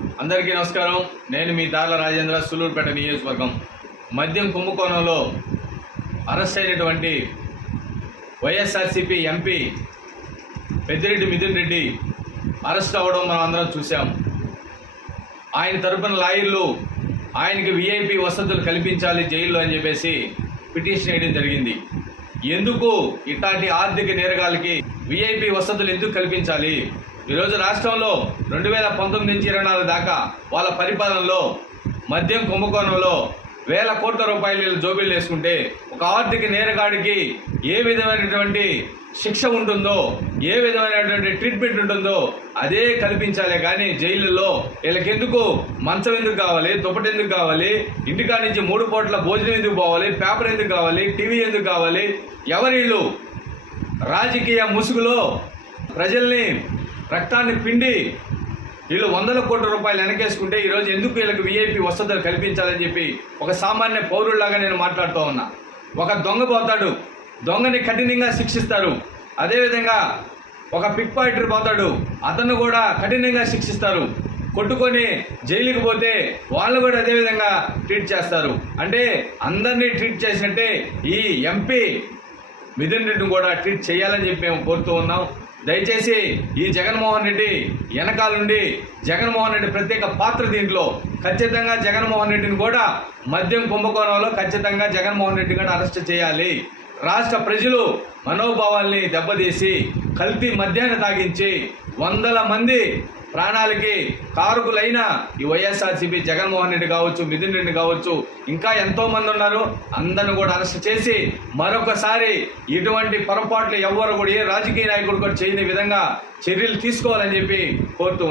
అందరికీ నమస్కారం. నేను మీ దార్ల రాజేంద్ర, సులూరుపేట నియోజకవర్గం. మద్యం కుంభకోణంలో అరెస్ట్ అయినటువంటి వైఎస్ఆర్సీపీ ఎంపీ పెద్దిరెడ్డి మిథున్ రెడ్డి అరెస్ట్ అవ్వడం మనం అందరం చూసాం. ఆయన తరపున లాయర్లు ఆయనకి విఐపి వసతులు కల్పించాలి జైల్లో అని చెప్పేసి పిటిషన్ వేయడం జరిగింది. ఎందుకు ఇట్లాంటి ఆర్థిక నేరగాళ్ళకి విఐపి వసతులు ఎందుకు కల్పించాలి? ఈరోజు రాష్ట్రంలో 2019 నుంచి 24 దాకా వాళ్ళ పరిపాలనలో మద్యం కుంభకోణంలో వేల కోట్ల రూపాయలు జోబీలు వేసుకుంటే ఒక ఆర్థిక నేరగాడికి ఏ విధమైనటువంటి శిక్ష ఉంటుందో, ఏ విధమైనటువంటి ట్రీట్మెంట్ ఉంటుందో అదే కల్పించాలి. కానీ జైళ్ళల్లో వీళ్ళకెందుకు మంచం ఎందుకు కావాలి, దుప్పటి ఎందుకు కావాలి, ఇంటికా నుంచి 3 పూట్ల భోజనం ఎందుకు పోవాలి, పేపర్ ఎందుకు కావాలి, టీవీ ఎందుకు కావాలి? ఎవరిళ్ళు రాజకీయ ముసుగులో ప్రజల్ని రక్తాన్ని పిండి వీళ్ళు 100 కోట్ల రూపాయలు వెనకేసుకుంటే ఈరోజు ఎందుకు వీళ్ళకి విఐపి వసతులు కల్పించాలని చెప్పి ఒక సామాన్య పౌరుల్లాగా నేను మాట్లాడుతూ ఉన్నా. ఒక దొంగ పోతాడు, దొంగని కఠినంగా శిక్షిస్తారు. అదేవిధంగా ఒక పిక్ పాయింటర్ పోతాడు, అతను కూడా కఠినంగా శిక్షిస్తారు. కొట్టుకొని జైలుకి పోతే వాళ్ళు కూడా అదేవిధంగా ట్రీట్ చేస్తారు. అంటే అందరినీ ట్రీట్ చేసినట్టే ఈ ఎంపీ మిథున్ రెడ్డిని కూడా ట్రీట్ చేయాలని చెప్పి మేము కోరుతూ ఉన్నాం. దయచేసి ఈ జగన్మోహన్ రెడ్డి వెనకాలండి జగన్మోహన్ రెడ్డి ప్రత్యేక పాత్ర దీంట్లో. ఖచ్చితంగా జగన్మోహన్ రెడ్డిని కూడా మద్యం కుంభకోణంలో ఖచ్చితంగా జగన్మోహన్ రెడ్డి కూడా అరెస్ట్ చేయాలి. రాష్ట్ర ప్రజలు మనోభావాల్ని దెబ్బతీసి కల్తీ మద్యాన్ని తాగించి 100 మంది ప్రాణాలకి కారకులైన ఈ వైఎస్ఆర్సీపీ జగన్మోహన్ రెడ్డి కావచ్చు, మిథున్ రెడ్డి కావచ్చు, ఇంకా ఎంతో మంది ఉన్నారు. అందరిని కూడా అరెస్ట్ చేసి మరొకసారి ఇటువంటి పొరపాట్లు ఎవ్వరు కూడా ఏ రాజకీయ నాయకుడు కూడా చేయని విధంగా చర్యలు తీసుకోవాలని చెప్పి కోరుతూ